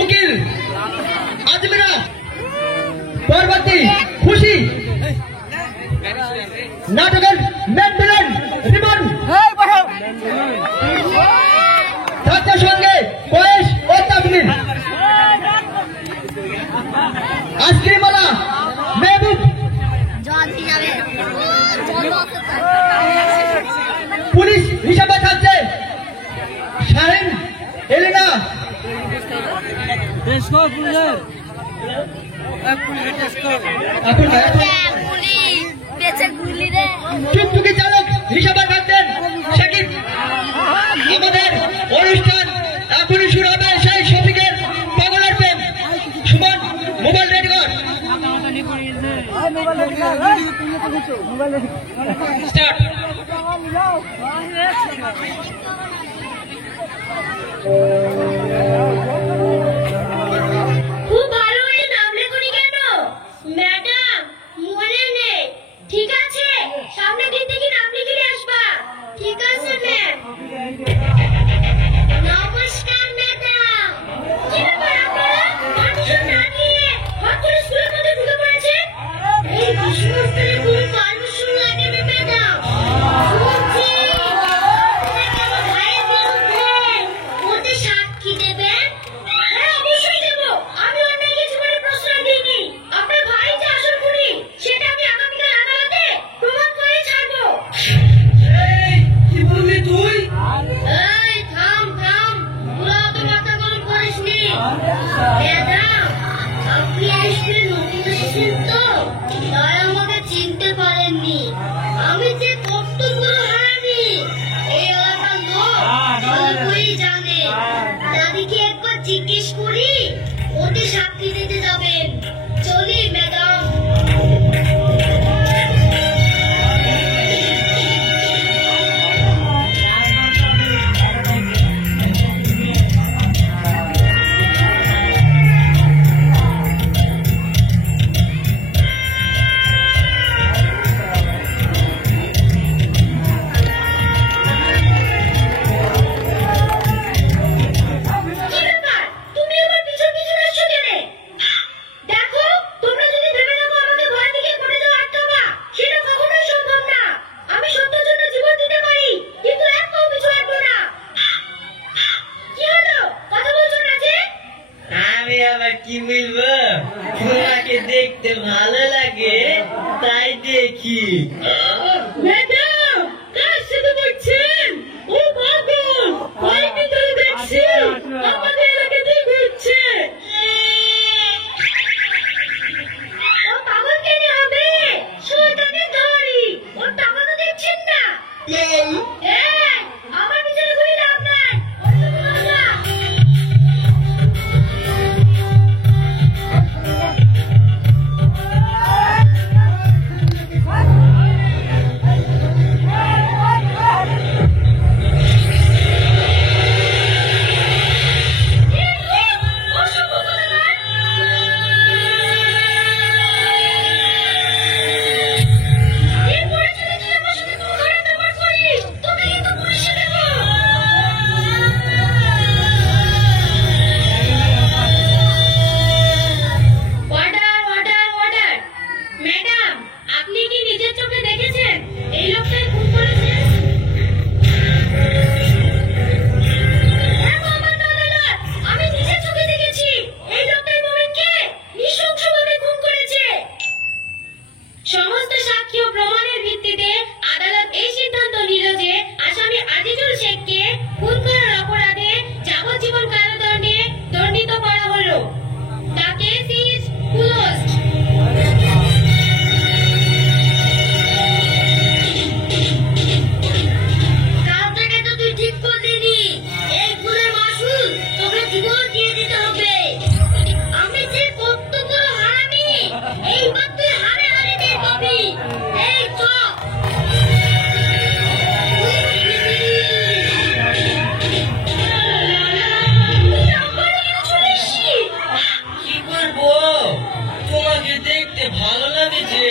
উকিল আজমিরা পরবর্তী খুশি নাটকের মেন ভিলেন রিমন তার সঙ্গে বয়স ও তাকমিল আইসক্রিমওয়ালা মেহবুব পুলিশ হিসাবে থাকছে শাহিন এলিনা টুকটুকি চালক হিসাবে থাকতেন শাকিব। আমাদের অনুষ্ঠান এখনই শুরু হবে সেই শফিকের পাগলের প্রেম। সুমন মোবাইল রেডি কর। স্টার্ট। খুব ভালো হয়ে নাম লেখনি কেন ম্যাডাম? মনে নেই। ঠিক আছে, সামনের দিন থেকে নাম লিখে আসবা। ঠিক আছে ম্যাম। নমস্কার ম্যাডাম। কি ব্যাপার আপনারা পারমিশন না নিয়ে হঠাৎ করে স্কুলের মধ্যে ঢুকে পড়েছেন? এই বিশ্ববিদ্যালয়ে কোনো পারমিশন লাগে না ম্যাডাম। শুনছি আমার ভাইয়ের বিরুদ্ধে কোর্টে সাক্ষী দেবেন। হ্যাঁ, অবশ্যই দেব। আমি অন্যায় কিছু করে প্রশ্রয় দিইনি। আপনার ভাই যে আসল খুনি সেটা আমি আগামীকাল আদালতে প্রমাণ করে ছাড়বো। কি বললি তুই? এই থাম থাম, তোরা অত মাথা গরম করিসনি। ম্যাডাম, আপনি এই স্কুলে নতুন এসেছেন তো, তাই আমাকে চিনতে পারেননি। আমি যে কত বড় হারামি এই এলাকার লোক ভালো করেই জানে। দাদিকে একবার জিজ্ঞেস করি, ওতে সাক্ষী দিতে যাবেন। চলি ম্যাডাম। কি ব্যাপার? তুমি আমার পিছন পিছন আসছো কেন? দেখো, তোমরা যদি ভেবে থাকো আমাকে ভয় থেকে কোর্টে যাওয়া আটকাবা, সেটা কখনোই সম্ভব না। আমি সত্যের জন্য জীবন দিতে পারি, কিন্তু এক পাও পিছু হটবো না। কি হলো? কথা বলছো না যে? আমি আবার কি বলবো? তোমাকে দেখতে ভালো লাগে তাই দেখি। ম্যাডাম, কার সাথে বলছেন? ও পাগল, হয়নি তো দেখছি আমাদের এলাকাতেই ঘুরছে। ও পাগল কেন হবে? শয়তানের ধরি। ওর টাকাটা দেখছেন না? এই, আমার পিছনে ঘুরে লাভ নাই। অন্য কোনো না। সমস্ত সাক্ষী ও প্রমাণের ভিত্তিতে আদালত এই সিদ্ধান্ত নিল যে আসামি আজিজুল শেখকে খুন করার অপরাধে যাবজ্জীবন কারাদণ্ডে দণ্ডিত করা হলো। The case is closed. কাল থেকে তো তুই ঠিক করলি, এই খুনের মাসুল তোকে জীবন দিয়ে দিতে হবে। আমি যে কত বড় হারামি এইবার তুই হারে হারে টের পাবি। এই চল। কি করবো? তোমাকে দেখতে ভালো লাগে যে।